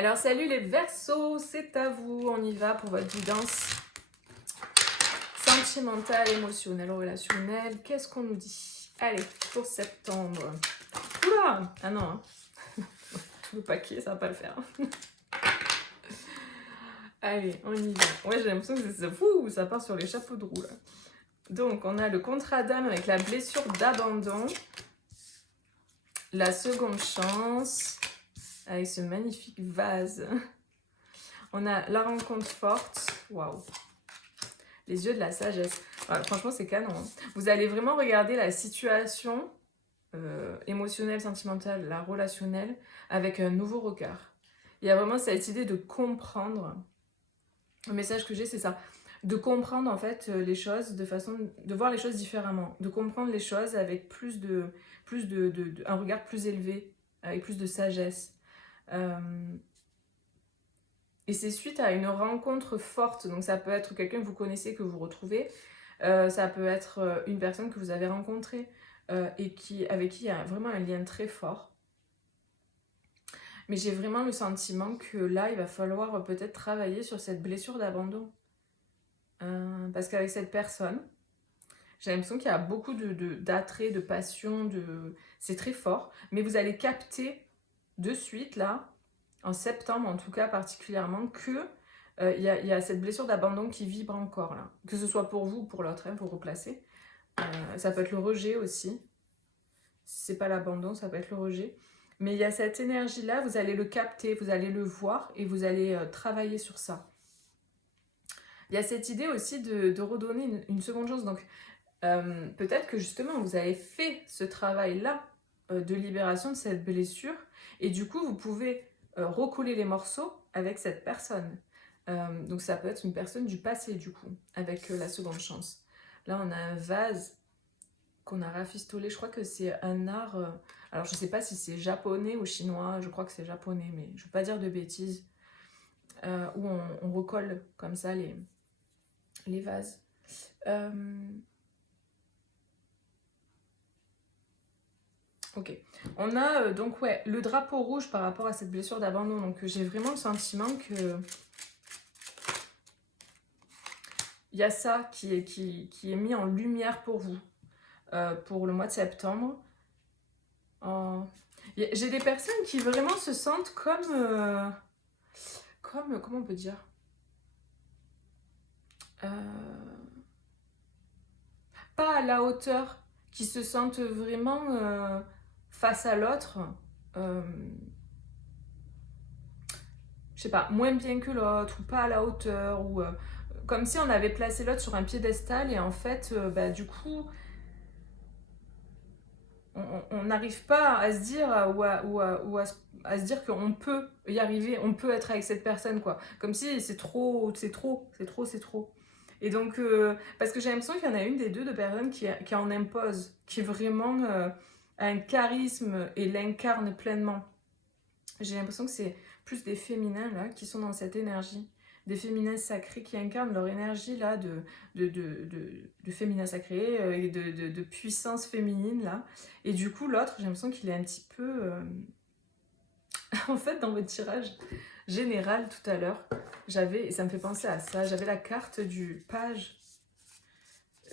Alors salut les Verseaux, c'est à vous, on y va pour votre guidance sentimentale, émotionnelle, relationnelle. Qu'est-ce qu'on nous dit? Allez, pour septembre. Oula! Ah non, hein. Tout le paquet, ça va pas le faire. Allez, on y va. Ouais, j'ai l'impression que c'est fou, ça part sur les chapeaux de roue là. Donc, on a le contrat d'âme avec la blessure d'abandon, la seconde chance, avec ce magnifique vase. On a la rencontre forte, waouh, les yeux de la sagesse. Ouais, franchement, c'est canon. Hein. Vous allez vraiment regarder la situation émotionnelle, sentimentale, la relationnelle, avec un nouveau regard. Il y a vraiment cette idée de comprendre. Le message que j'ai, c'est ça. De comprendre en fait les choses de façon de voir les choses différemment, de comprendre les choses avec un regard plus élevé, avec plus de sagesse. Et c'est suite à une rencontre forte, donc ça peut être quelqu'un que vous connaissez, que vous retrouvez, ça peut être une personne que vous avez rencontrée et avec qui il y a vraiment un lien très fort. Mais j'ai vraiment le sentiment que là, il va falloir peut-être travailler sur cette blessure d'abandon. Parce qu'avec cette personne, j'ai l'impression qu'il y a beaucoup d'attrait, de passion, c'est très fort. Mais vous allez capter de suite, là, en septembre en tout cas particulièrement, que il y a cette blessure d'abandon qui vibre encore, là. Que ce soit pour vous ou pour l'autre, hein, pour replacer. Ça peut être le rejet aussi. Si c'est pas l'abandon, ça peut être le rejet. Mais il y a cette énergie-là, vous allez le capter, vous allez le voir et vous allez travailler sur ça. Il y a cette idée aussi de redonner une seconde chance. Donc, peut-être que justement, vous avez fait ce travail-là de libération de cette blessure et du coup, vous pouvez recoller les morceaux avec cette personne. Donc, ça peut être une personne du passé, du coup, avec la seconde chance. Là, on a un vase qu'on a rafistolé. Je crois que c'est un art... alors, je ne sais pas si c'est japonais ou chinois. Je crois que c'est japonais, mais je ne veux pas dire de bêtises. Où on recolle comme ça les vases. Ok. On a donc ouais, le drapeau rouge par rapport à cette blessure d'abandon. Donc j'ai vraiment le sentiment que il y a ça qui est mis en lumière pour vous pour le mois de septembre. J'ai des personnes qui vraiment se sentent comme comment on peut dire euh, pas à la hauteur, qui se sentent vraiment face à l'autre. Je sais pas, moins bien que l'autre, ou pas à la hauteur, ou comme si on avait placé l'autre sur un piédestal, et en fait, du coup, on n'arrive pas à se dire, à se dire qu'on peut y arriver, on peut être avec cette personne, quoi. Comme si c'est trop, c'est trop, c'est trop, c'est trop. Et donc, parce que j'ai l'impression qu'il y en a une des deux de personnes qui en impose, qui vraiment a un charisme et l'incarne pleinement. J'ai l'impression que c'est plus des féminins là qui sont dans cette énergie, des féminins sacrés qui incarnent leur énergie là de féminin sacré et de puissance féminine là. Et du coup l'autre, j'ai l'impression qu'il est un petit peu en fait dans votre tirage général tout à l'heure, et ça me fait penser à ça, j'avais la carte du page,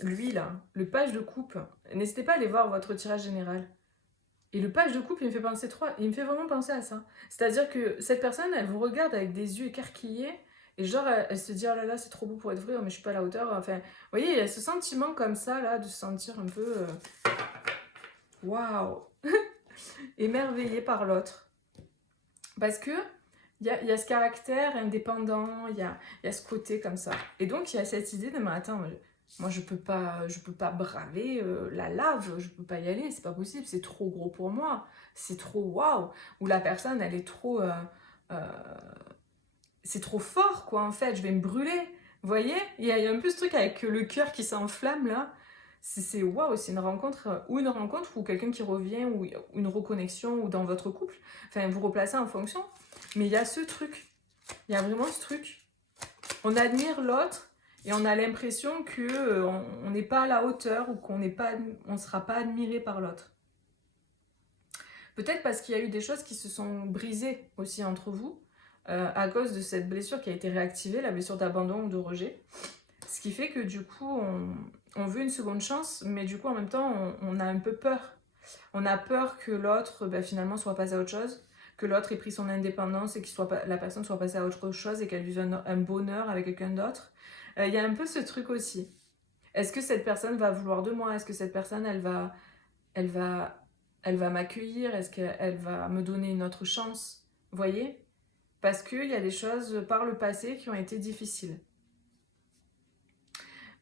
lui là, le page de coupe. N'hésitez pas à aller voir votre tirage général. Et le page de couple, il me fait penser il me fait vraiment penser à ça. C'est-à-dire que cette personne, elle vous regarde avec des yeux écarquillés, et genre, elle se dit, oh là là, c'est trop beau pour être vrai, mais je suis pas à la hauteur. Enfin, vous voyez, il y a ce sentiment comme ça, là, de se sentir un peu, waouh, émerveillé par l'autre. Parce que, il y a ce caractère indépendant, il y a ce côté comme ça. Et donc, il y a cette idée de, mais attends, moi, je peux pas braver la lave, je peux pas y aller, c'est pas possible, c'est trop gros pour moi, c'est trop waouh. Ou la personne, elle est trop, c'est trop fort, quoi, en fait, je vais me brûler. Vous voyez, il y a un peu ce truc avec le cœur qui s'enflamme, là. C'est waouh, c'est une rencontre, ou quelqu'un qui revient, ou une reconnexion, ou dans votre couple. Enfin, vous replacez en fonction. Mais il y a ce truc, il y a vraiment ce truc. On admire l'autre, et on a l'impression que on n'est pas à la hauteur ou qu'on ne sera pas admiré par l'autre. Peut-être parce qu'il y a eu des choses qui se sont brisées aussi entre vous. à cause de cette blessure qui a été réactivée, la blessure d'abandon ou de rejet. Ce qui fait que du coup, on veut une seconde chance, mais du coup, en même temps, on a un peu peur. On a peur que l'autre, finalement, soit passé à autre chose, que l'autre ait pris son indépendance et que la personne soit passée à autre chose et qu'elle vive un bonheur avec quelqu'un d'autre. Il y a un peu ce truc aussi. Est-ce que cette personne va vouloir de moi? Est-ce que cette personne, elle va, elle va m'accueillir? Est-ce qu'elle va me donner une autre chance? Vous voyez? Parce qu'il y a des choses par le passé qui ont été difficiles.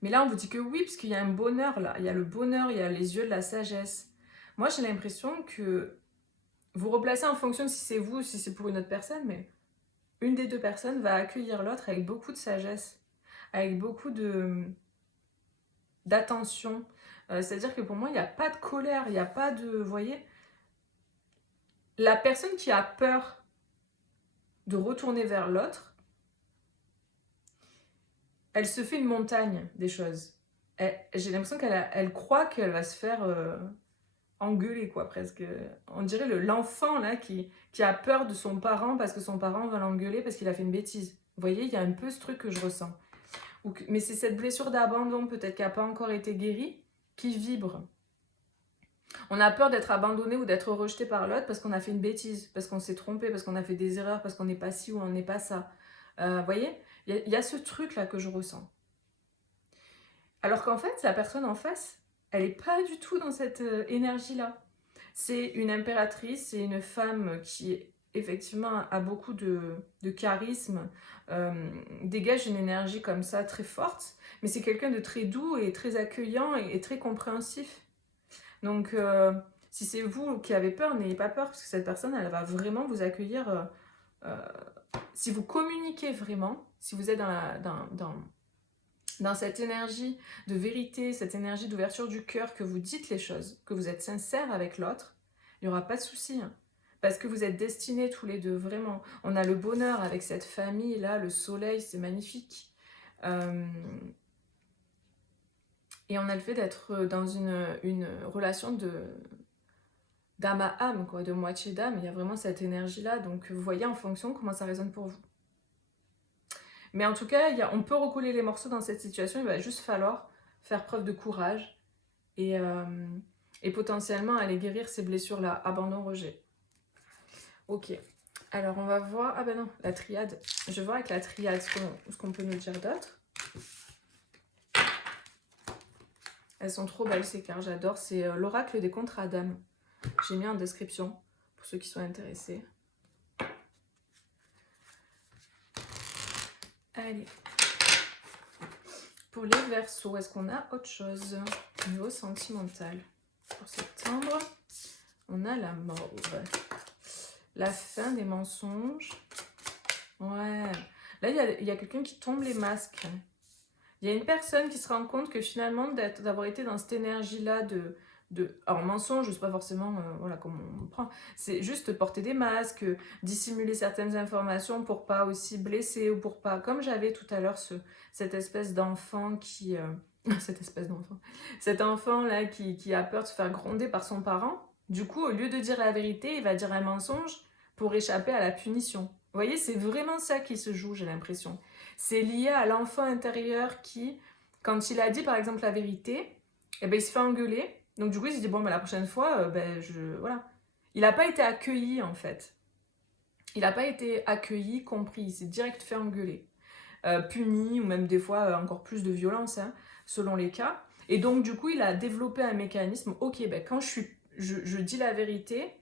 Mais là, on vous dit que oui, parce qu'il y a un bonheur là. Il y a le bonheur, il y a les yeux de la sagesse. Moi, j'ai l'impression que vous replacez en fonction de si c'est vous ou si c'est pour une autre personne, mais une des deux personnes va accueillir l'autre avec beaucoup de sagesse, avec beaucoup d'attention. C'est-à-dire que pour moi, il n'y a pas de colère, il n'y a pas de... Vous voyez, la personne qui a peur de retourner vers l'autre, elle se fait une montagne des choses. J'ai l'impression elle croit qu'elle va se faire engueuler, quoi, presque. On dirait l'enfant, là, qui a peur de son parent parce que son parent va l'engueuler parce qu'il a fait une bêtise. Vous voyez, il y a un peu ce truc que je ressens. Mais c'est cette blessure d'abandon, peut-être qui n'a pas encore été guérie, qui vibre. On a peur d'être abandonné ou d'être rejeté par l'autre parce qu'on a fait une bêtise, parce qu'on s'est trompé, parce qu'on a fait des erreurs, parce qu'on n'est pas ci ou on n'est pas ça. Vous voyez, il y a ce truc-là que je ressens. Alors qu'en fait, la personne en face, elle n'est pas du tout dans cette énergie-là. C'est une impératrice, c'est une femme qui effectivement a beaucoup de charisme, dégage une énergie comme ça très forte, mais c'est quelqu'un de très doux et très accueillant et très compréhensif. Donc si c'est vous qui avez peur, n'ayez pas peur parce que cette personne, elle va vraiment vous accueillir. Si vous communiquez vraiment, si vous êtes dans cette énergie de vérité, cette énergie d'ouverture du cœur, que vous dites les choses, que vous êtes sincère avec l'autre, il n'y aura pas de souci. Hein, parce que vous êtes destinés tous les deux, vraiment. On a le bonheur avec cette famille-là, le soleil, c'est magnifique. Et on a le fait d'être dans une relation d'âme à âme, quoi, de moitié d'âme. Il y a vraiment cette énergie-là. Donc vous voyez en fonction comment ça résonne pour vous. Mais en tout cas, on peut recoller les morceaux dans cette situation. Il va juste falloir faire preuve de courage et potentiellement aller guérir ces blessures-là. Abandon, rejet. Ok. Alors, on va voir... Ah ben non, la triade. Je vais voir avec la triade ce qu'on peut nous dire d'autre. Elles sont trop belles, ces cartes. J'adore. C'est l'oracle des contrats d'âme. J'ai mis en description pour ceux qui sont intéressés. Allez. Pour les Verseaux, est-ce qu'on a autre chose au niveau sentimental? Pour septembre, on a la mort. La fin des mensonges. Ouais. Là, il y a quelqu'un qui tombe les masques. Il y a une personne qui se rend compte que finalement, d'avoir été dans cette énergie-là alors, mensonge, c'est pas forcément voilà, comme on prend. C'est juste porter des masques, dissimuler certaines informations pour pas aussi blesser ou pour pas... Comme j'avais tout à l'heure cette espèce d'enfant qui... Cet enfant-là qui a peur de se faire gronder par son parent. Du coup, au lieu de dire la vérité, il va dire un mensonge pour échapper à la punition. Vous voyez, c'est vraiment ça qui se joue, j'ai l'impression. C'est lié à l'enfant intérieur qui, quand il a dit par exemple la vérité, eh ben, il se fait engueuler. Donc du coup, il se dit, bon, ben, la prochaine fois, voilà. Il n'a pas été accueilli, en fait. Il n'a pas été accueilli, compris. Il s'est direct fait engueuler. Puni, ou même des fois encore plus de violence, hein, selon les cas. Et donc, du coup, il a développé un mécanisme. Ok, ben, quand je dis la vérité,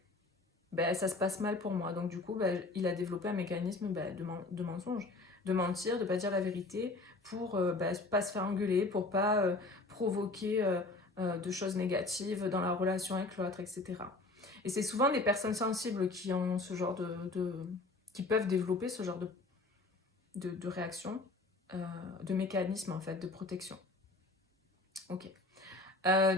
ben, ça se passe mal pour moi. Donc, du coup, ben, il a développé un mécanisme de mensonge. De mentir, de ne pas dire la vérité pour pas se faire engueuler, pour pas provoquer de choses négatives dans la relation avec l'autre, etc. Et c'est souvent des personnes sensibles qui ont ce genre qui peuvent développer ce genre de réaction, de mécanisme en fait, de protection. Ok.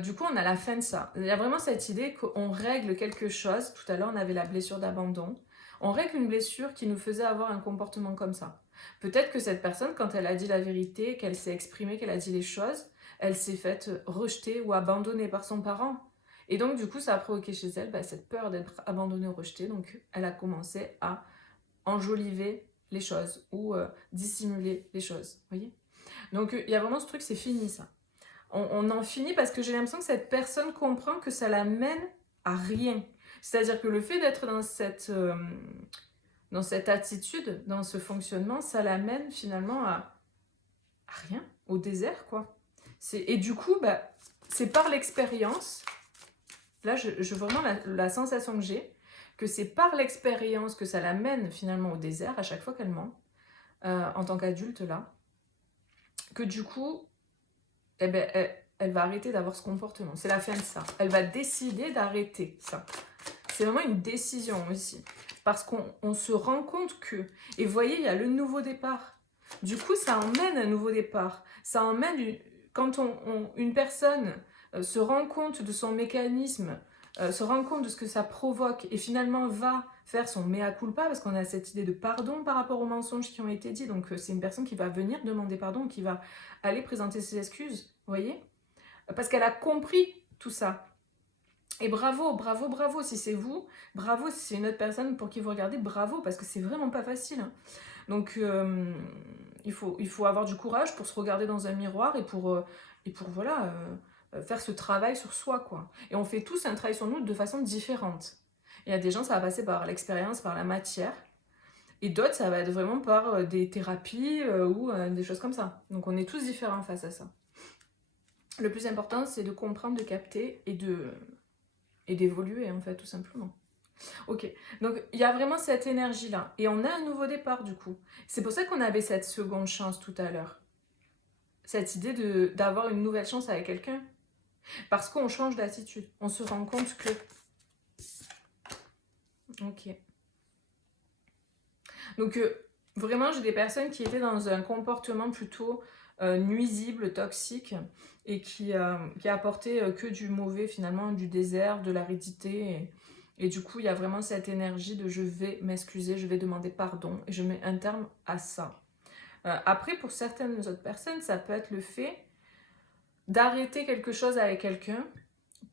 Du coup, on a la fin de ça. Il y a vraiment cette idée qu'on règle quelque chose. Tout à l'heure, on avait la blessure d'abandon. On règle une blessure qui nous faisait avoir un comportement comme ça. Peut-être que cette personne, quand elle a dit la vérité, qu'elle s'est exprimée, qu'elle a dit les choses, elle s'est faite rejeter ou abandonner par son parent. Et donc, du coup, ça a provoqué chez elle cette peur d'être abandonnée ou rejetée. Donc, elle a commencé à enjoliver les choses ou dissimuler les choses, vous voyez. Donc il y a vraiment ce truc, c'est fini ça. On en finit parce que j'ai l'impression que cette personne comprend que ça la mène à rien. C'est-à-dire que le fait d'être dans cette attitude, dans ce fonctionnement, ça l'amène finalement à rien, au désert, quoi. Et du coup, bah, c'est par l'expérience, là, vraiment la sensation que j'ai, que c'est par l'expérience que ça l'amène finalement au désert à chaque fois qu'elle ment, en tant qu'adulte, là, que du coup, eh ben, elle va arrêter d'avoir ce comportement. C'est la fin de ça. Elle va décider d'arrêter ça. C'est vraiment une décision aussi. Parce qu'on se rend compte que... Et vous voyez, il y a le nouveau départ. Du coup, ça emmène un nouveau départ. Ça emmène... Quand une personne se rend compte de son mécanisme, se rend compte de ce que ça provoque et finalement va faire son mea culpa, parce qu'on a cette idée de pardon par rapport aux mensonges qui ont été dits. Donc c'est une personne qui va venir demander pardon, qui va aller présenter ses excuses, vous voyez, parce qu'elle a compris tout ça. Et bravo, bravo, bravo si c'est vous, bravo si c'est une autre personne pour qui vous regardez, bravo, parce que c'est vraiment pas facile. Hein. Donc il faut avoir du courage pour se regarder dans un miroir et pour voilà, faire ce travail sur soi, quoi. Et on fait tous un travail sur nous de façon différente. Il y a des gens, ça va passer par l'expérience, par la matière, et d'autres, ça va être vraiment par des thérapies ou des choses comme ça. Donc on est tous différents face à ça. Le plus important, c'est de comprendre, de capter et d'évoluer, en fait, tout simplement. Ok, donc il y a vraiment cette énergie-là. Et on a un nouveau départ, du coup. C'est pour ça qu'on avait cette seconde chance tout à l'heure. Cette idée d'avoir une nouvelle chance avec quelqu'un. Parce qu'on change d'attitude. On se rend compte que... Ok. Donc, vraiment, j'ai des personnes qui étaient dans un comportement plutôt nuisible, toxique, et qui apportait que du mauvais, finalement, du désert, de l'aridité. Et du coup, il y a vraiment cette énergie de je vais m'excuser, je vais demander pardon, et je mets un terme à ça. Après, pour certaines autres personnes, ça peut être le fait d'arrêter quelque chose avec quelqu'un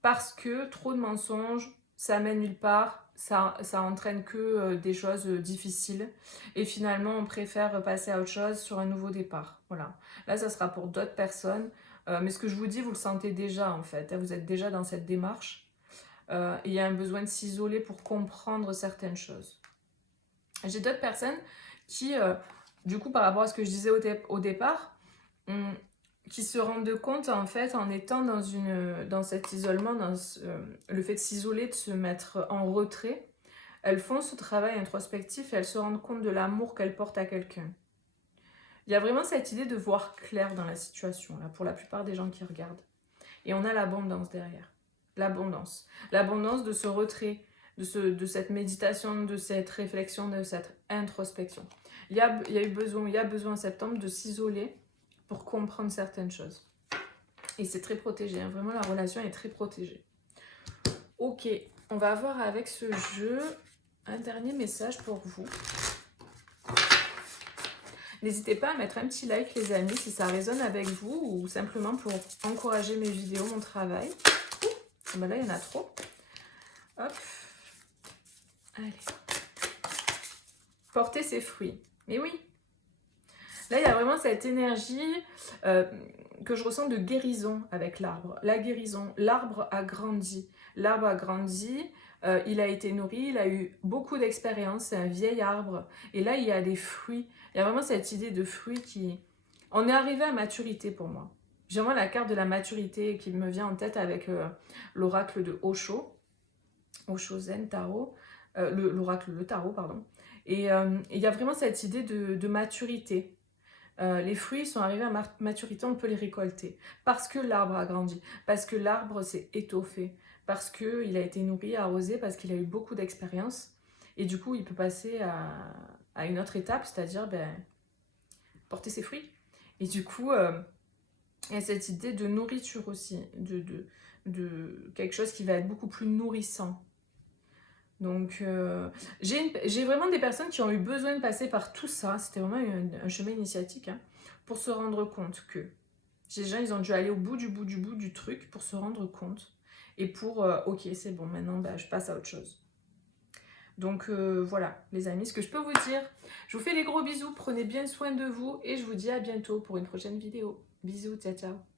parce que trop de mensonges, ça mène nulle part, ça entraîne que des choses difficiles. Et finalement, on préfère passer à autre chose sur un nouveau départ. Voilà. Là, ça sera pour d'autres personnes. Mais ce que je vous dis, vous le sentez déjà en fait. Hein, vous êtes déjà dans cette démarche. Et il y a un besoin de s'isoler pour comprendre certaines choses. J'ai d'autres personnes qui, du coup, par rapport à ce que je disais au départ, qui se rendent compte en fait en étant dans cet isolement, le fait de s'isoler, de se mettre en retrait, elles font ce travail introspectif et elles se rendent compte de l'amour qu'elles portent à quelqu'un. Il y a vraiment cette idée de voir clair dans la situation, là, pour la plupart des gens qui regardent. Et on a l'abondance derrière. L'abondance. L'abondance de ce retrait, de cette méditation, de cette réflexion, de cette introspection. Il y a besoin en septembre de s'isoler pour comprendre certaines choses. Et c'est très protégé, hein. Vraiment la relation est très protégée. Ok, on va voir avec ce jeu un dernier message pour vous. N'hésitez pas à mettre un petit like les amis si ça résonne avec vous ou simplement pour encourager mes vidéos, mon travail. Ben là il y en a trop. Hop. Allez. Porter ses fruits. Mais oui. Là il y a vraiment cette énergie que je ressens de guérison avec l'arbre. La guérison, l'arbre a grandi. L'arbre a grandi, il a été nourri, il a eu beaucoup d'expérience, c'est un vieil arbre. Et là, il y a des fruits. Il y a vraiment cette idée de fruits qui... On est arrivé à maturité pour moi. J'ai vraiment la carte de la maturité qui me vient en tête avec l'oracle de Osho. Osho Zen Tarot. L'oracle, le tarot, pardon. Et il y a vraiment cette idée de maturité. Les fruits sont arrivés à maturité, on peut les récolter. Parce que l'arbre a grandi, parce que l'arbre s'est étoffé, parce qu'il a été nourri, arrosé, parce qu'il a eu beaucoup d'expérience. Et du coup, il peut passer à une autre étape, c'est-à-dire porter ses fruits. Et du coup, il y a cette idée de nourriture aussi, de quelque chose qui va être beaucoup plus nourrissant. Donc, j'ai vraiment des personnes qui ont eu besoin de passer par tout ça. C'était vraiment un chemin initiatique, hein, pour se rendre compte que les gens, ils ont dû aller au bout du truc pour se rendre compte. Et pour, ok, c'est bon, maintenant, je passe à autre chose. Donc voilà les amis, ce que je peux vous dire. Je vous fais des gros bisous, prenez bien soin de vous et je vous dis à bientôt pour une prochaine vidéo. Bisous, ciao ciao.